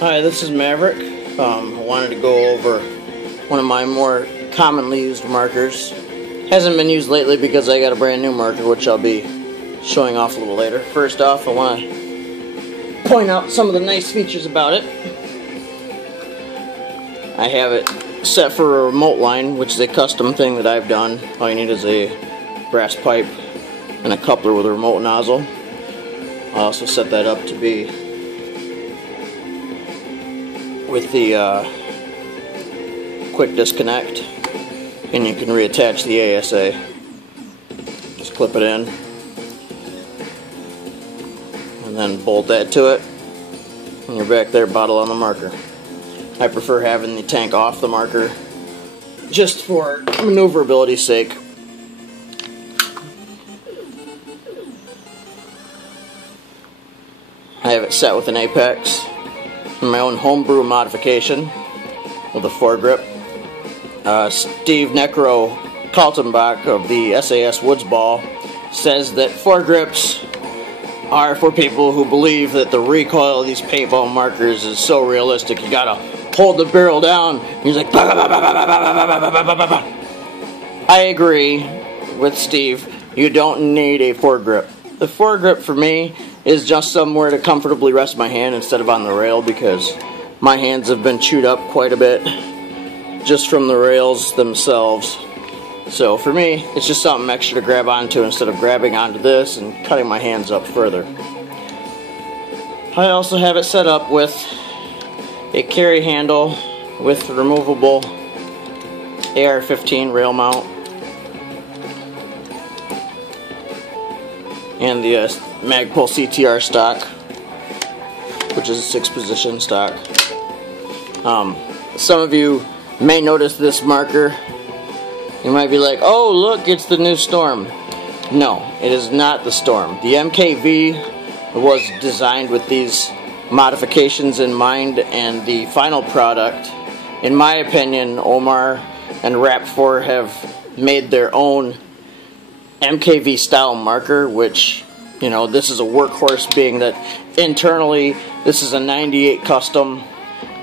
Hi, this is Maverick. I wanted to go over one of my more commonly used markers. Hasn't been used lately because I got a brand new marker, which I'll be showing off a little later. First off, I want to point out some of the nice features about it. I have it set for a remote line, which is a custom thing that I've done. All you need is a brass pipe and a coupler with a remote nozzle. I also set that up to be with the quick disconnect, and you can reattach the ASA. Just clip it in and then bolt that to it, and you're back there, bottle on the marker. I prefer having the tank off the marker just for maneuverability's sake. I have it set with an apex, my own homebrew modification with a foregrip. Steve Necro Kaltenbach of the SAS Woods Ball says that foregrips are for people who believe that the recoil of these paintball markers is so realistic you gotta hold the barrel down. He's like, bah, bah, bah, bah, bah, bah, bah, bah, bah, bah. I agree with Steve. You don't need a foregrip. The foregrip for me is just somewhere to comfortably rest my hand instead of on the rail, because my hands have been chewed up quite a bit just from the rails themselves. So for me, it's just something extra to grab onto instead of grabbing onto this and cutting my hands up further. I also have it set up with a carry handle with removable AR-15 rail mount and the Magpul CTR stock, which is a 6-position stock. Some of you may notice this marker. You might be like, oh look, it's the new Storm. No, it is not the Storm. The MKV was designed with these modifications in mind, and the final product, in my opinion, Omar and Rap4 have made their own MKV style marker, which, you know, this is a workhorse, being that internally this is a 98 custom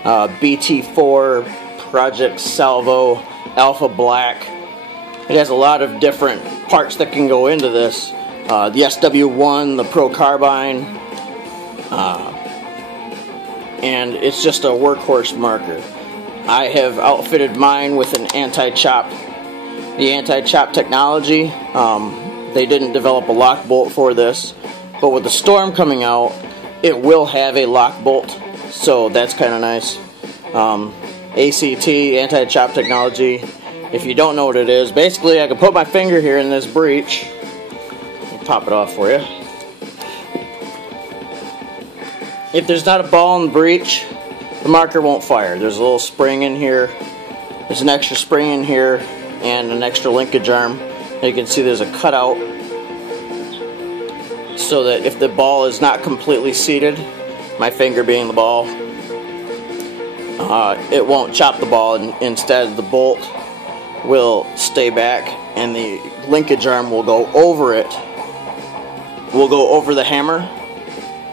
BT4 Project Salvo Alpha Black. It has a lot of different parts that can go into this. The SW1, the Pro Carbine, and it's just a workhorse marker. I have outfitted mine with an anti-chop. The anti-chop technology, they didn't develop a lock bolt for this, but with the Storm coming out, it will have a lock bolt, so that's kind of nice. ACT, anti-chop technology. If you don't know what it is, basically I can put my finger here in this breech. I'll pop it off for you. If there's not a ball in the breech, the marker won't fire. There's a little spring in here. There's an extra spring in here and an extra linkage arm. You can see there's a cutout so that if the ball is not completely seated, my finger being the ball, it won't chop the ball, and instead the bolt will stay back and the linkage arm will go over it, will go over the hammer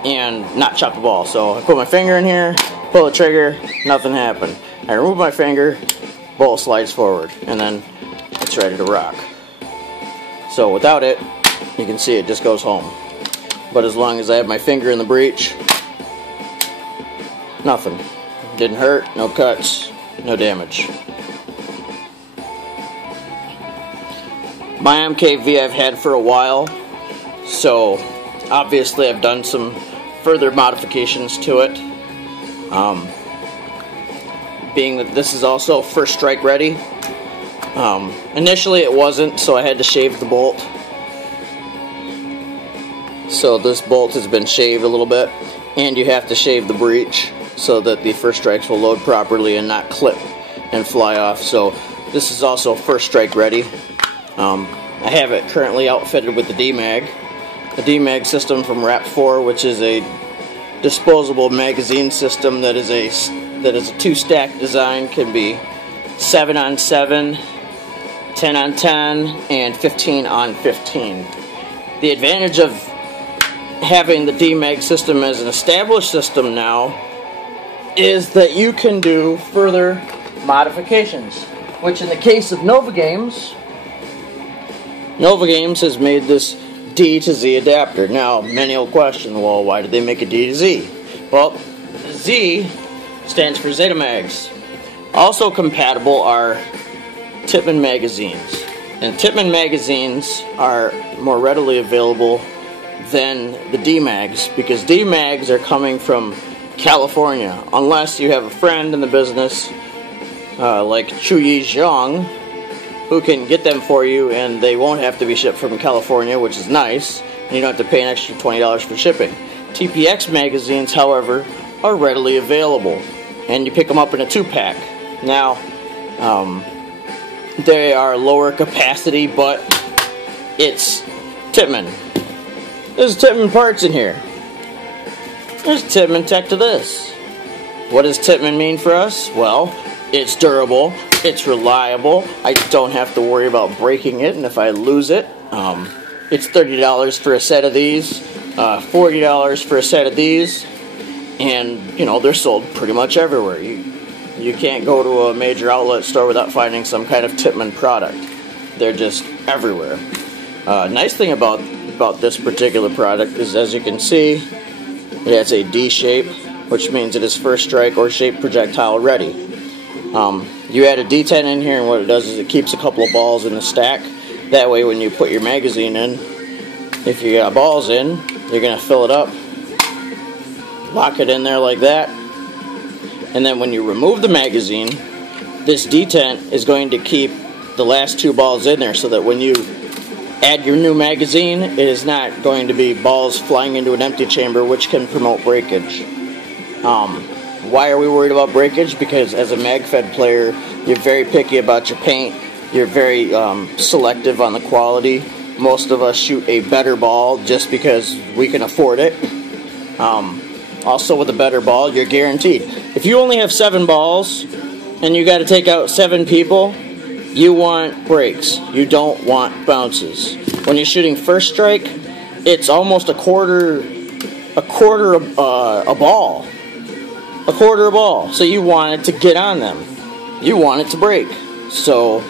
and not chop the ball. So I put my finger in here, pull the trigger, nothing happened. I remove my finger, bolt slides forward, and then it's ready to rock. So without it, you can see it just goes home. But as long as I have my finger in the breech, nothing. Didn't hurt, no cuts, no damage. My MKV I've had for a while, so obviously I've done some further modifications to it. Being that this is also first strike ready. Initially it wasn't, so I had to shave the bolt. So this bolt has been shaved a little bit, and you have to shave the breech so that the first strikes will load properly and not clip and fly off. So this is also first strike ready. I have it currently outfitted with the DMAG. The DMAG system from Rap4, which is a disposable magazine system that is a 2-stack design, can be 7-on-7, 10-on-10, and 15-on-15. The advantage of having the DMAG system as an established system now is that you can do further modifications, which in the case of Nova Games has made this D to Z adapter. Now, many will question, well, why did they make a D to Z? Well, Z stands for ZetaMags. Also compatible are Tippmann magazines. And Tippmann magazines are more readily available than the D-Mags, because D-Mags are coming from California, unless you have a friend in the business like Chuyi Zhang, who can get them for you, and they won't have to be shipped from California, which is nice, and you don't have to pay an extra $20 for shipping. TPX magazines, however, are readily available, and you pick them up in a 2-pack. Now, they are lower capacity, but it's Tippmann. There's Tippmann parts in here. There's Tippmann tech to this. What does Tippmann mean for us? Well, it's durable, it's reliable, I don't have to worry about breaking it, and if I lose it, it's $30 for a set of these, $40 for a set of these, and, you know, they're sold pretty much everywhere. You can't go to a major outlet store without finding some kind of Tippmann product. They're just everywhere. Nice thing about this particular product is, as you can see, it has a D shape, which means it is first strike or shape projectile ready. You add a D10 in here, and what it does is it keeps a couple of balls in the stack. That way when you put your magazine in, if you got balls in, you're going to fill it up, lock it in there like that, and then when you remove the magazine, this D10 is going to keep the last 2 balls in there, so that when you add your new magazine, it is not going to be balls flying into an empty chamber, which can promote breakage. Why are we worried about breakage? Because as a MagFed player, you're very picky about your paint. You're very selective on the quality. Most of us shoot a better ball just because we can afford it. Also, with a better ball, you're guaranteed. If you only have 7 balls and you got to take out 7 people, you want breaks. You don't want bounces. When you're shooting first strike, it's almost a quarter a ball. A quarter a ball. So you want it to get on them. You want it to break. So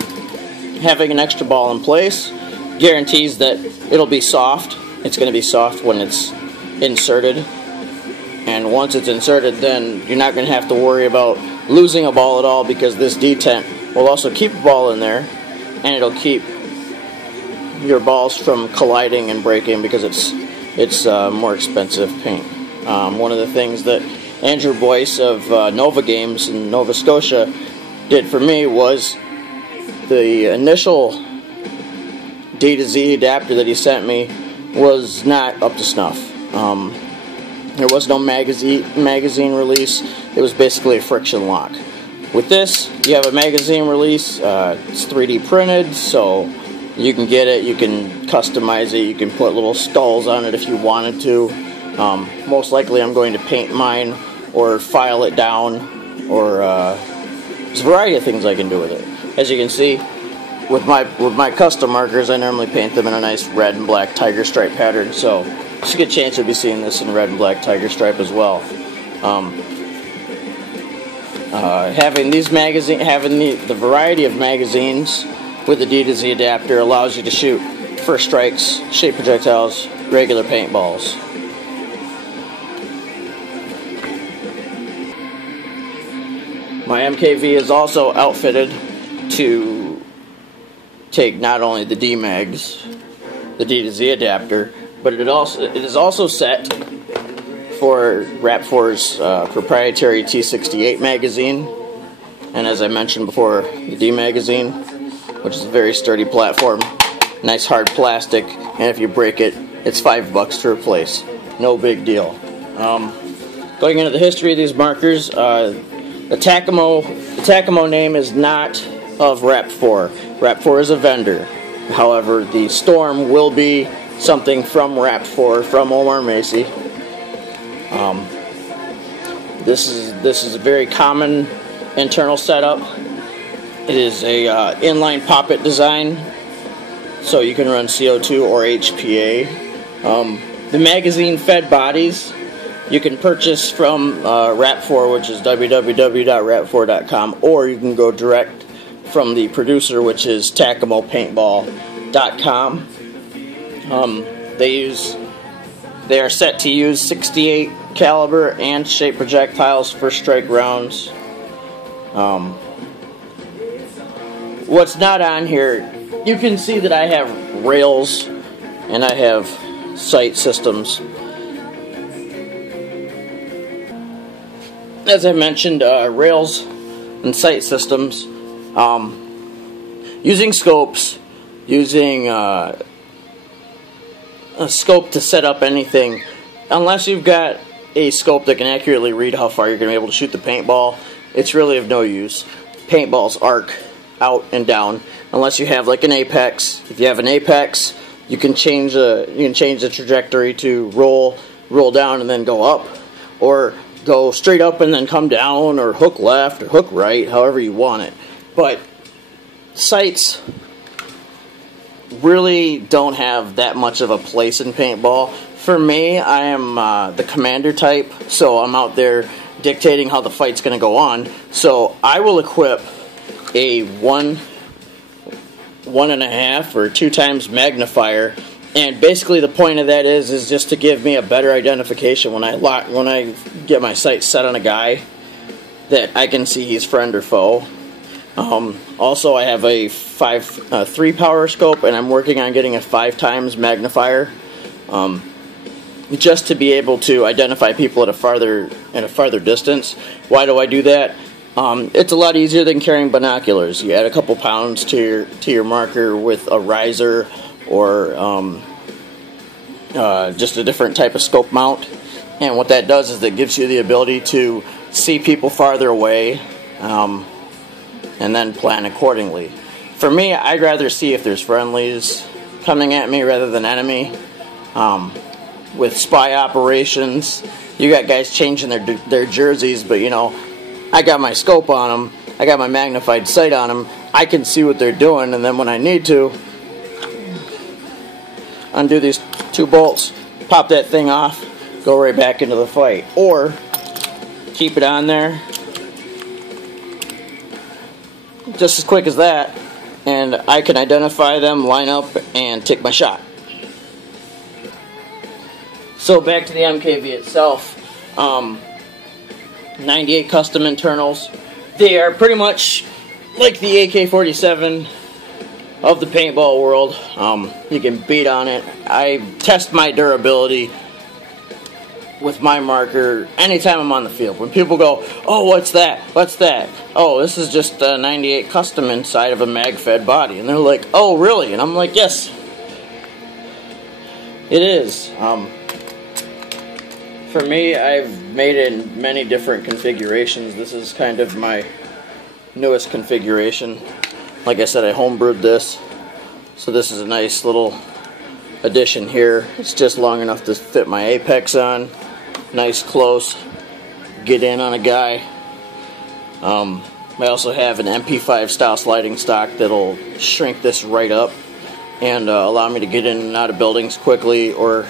having an extra ball in place guarantees that it'll be soft. It's going to be soft when it's inserted. And once it's inserted, then you're not going to have to worry about losing a ball at all, because this detent will also keep a ball in there, and it'll keep your balls from colliding and breaking, because it's more expensive paint. One of the things that Andrew Boyce of Nova Games in Nova Scotia did for me was the initial D to Z adapter that he sent me was not up to snuff. There was no magazine release. It was basically a friction lock. With this, you have a magazine release. It's 3D printed, so you can get it, you can customize it, you can put little skulls on it if you wanted to. Most likely I'm going to paint mine or file it down, or there's a variety of things I can do with it. As you can see, with my custom markers, I normally paint them in a nice red and black tiger stripe pattern, so there's a good chance you'll be seeing this in red and black tiger stripe as well. Having the variety of magazines with the D to Z adapter allows you to shoot first strikes, shape projectiles, regular paintballs. My MKV is also outfitted to take not only the D-Mags, the D to Z adapter, but it is also set for Rap4's proprietary T68 magazine, and as I mentioned before, the D magazine, which is a very sturdy platform, nice hard plastic, and if you break it, it's $5 to replace. No big deal. Going into the history of these markers, the Takamo name is not of Rap4. Rap4 is a vendor. However, the Storm will be something from Rap4, from Omar Macy. This is a very common internal setup. It is a inline poppet design, so you can run CO2 or HPA. The magazine fed bodies you can purchase from Rap4, which is www.rap4.com, or you can go direct from the producer, which is TacomoPaintball.com. They are set to use 68 caliber and shape projectiles for strike rounds. What's not on here, you can see that I have rails and I have sight systems. As I mentioned, rails and sight systems, using scopes, using a scope to set up anything, unless you've got a scope that can accurately read how far you're going to be able to shoot the paintball, it's really of no use. Paintballs arc out and down unless you have like an apex. If you have an apex, you can change the trajectory to roll down and then go up, or go straight up and then come down, or hook left or hook right, however you want it. But sights really don't have that much of a place in paintball. For me, I am the commander type, so I'm out there dictating how the fight's going to go on. So I will equip a 1.5 or 2 times magnifier, and basically the point of that is just to give me a better identification when I get my sight set on a guy, that I can see he's friend or foe. Also, I have a 3 power scope, and I'm working on getting a 5 times magnifier, just to be able to identify people at a farther distance. Why do I do that? It's a lot easier than carrying binoculars. You add a couple pounds to your marker with a riser, or just a different type of scope mount, and what that does is it gives you the ability to see people farther away, and then plan accordingly. For me, I'd rather see if there's friendlies coming at me rather than enemy. With spy operations, you got guys changing their jerseys, but you know, I got my scope on them, I got my magnified sight on them, I can see what they're doing, and then when I need to, undo these 2 bolts, pop that thing off, go right back into the fight. Or keep it on there just as quick as that, and I can identify them, line up, and take my shot. So back to the MKV itself. 98 custom internals. They are pretty much like the AK-47 of the paintball world. You can beat on it. I test my durability with my marker anytime I'm on the field. When people go, "Oh, what's that? What's that?" "Oh, this is just a 98 custom inside of a mag-fed body." And they're like, "Oh, really?" And I'm like, "Yes, it is." For me, I've made it in many different configurations. This is kind of my newest configuration. Like I said, I homebrewed this, so this is a nice little addition here. It's just long enough to fit my apex on. Nice close, get in on a guy. I also have an MP5 style sliding stock that'll shrink this right up and allow me to get in and out of buildings quickly, or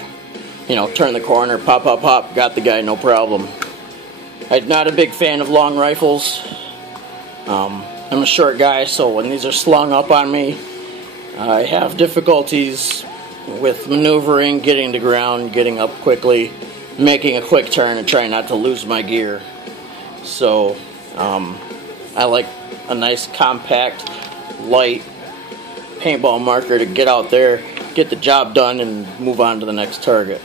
turn the corner, pop, pop, pop, got the guy, no problem. I'm not a big fan of long rifles. I'm a short guy, so when these are slung up on me, I have difficulties with maneuvering, getting to ground, getting up quickly, making a quick turn, and trying not to lose my gear. So I like a nice, compact, light paintball marker to get out there, get the job done, and move on to the next target.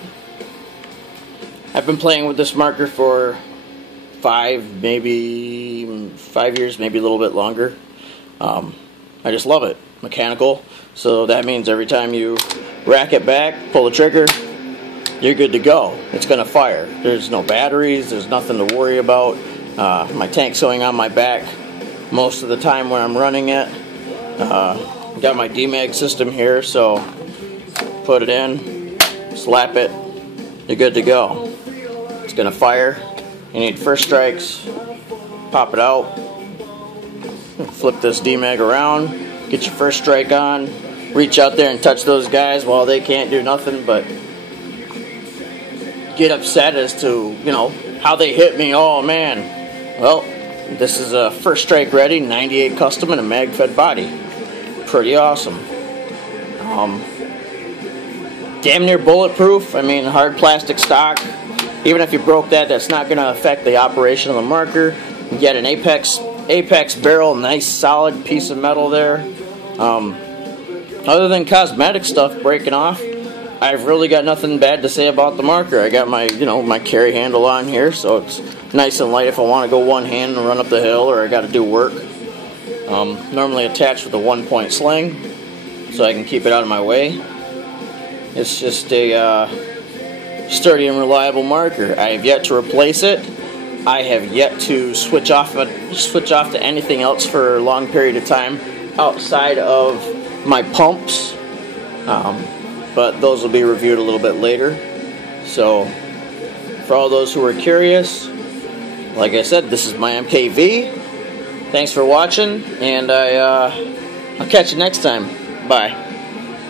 I've been playing with this marker for 5 years, maybe a little bit longer. I just love it. Mechanical, so that means every time you rack it back, pull the trigger, you're good to go. It's going to fire. There's no batteries, there's nothing to worry about. My tank's going on my back most of the time when I'm running it. Got my DMAG system here, so put it in, slap it, you're good to go. It's going to fire. You need first strikes, pop it out, flip this DMAG around, get your first strike on, reach out there and touch those guys while they can't do nothing but get upset as to, you know, how they hit me. Oh man. Well, this is a First Strike Ready 98 Custom and a mag-fed body. Pretty awesome. Damn near bulletproof. I mean, hard plastic stock. Even if you broke that, that's not going to affect the operation of the marker. You get an Apex barrel, nice solid piece of metal there. Other than cosmetic stuff breaking off, I've really got nothing bad to say about the marker. I got my, you know, my carry handle on here, so it's nice and light if I want to go one hand and run up the hill or I got to do work. Normally attached with a 1-point sling, so I can keep it out of my way. It's just a sturdy and reliable marker. I have yet to replace it. I have yet to switch off to anything else for a long period of time outside of my pumps. But those will be reviewed a little bit later. So, for all those who are curious, like I said, this is my MKV. Thanks for watching, and I'll catch you next time. Bye.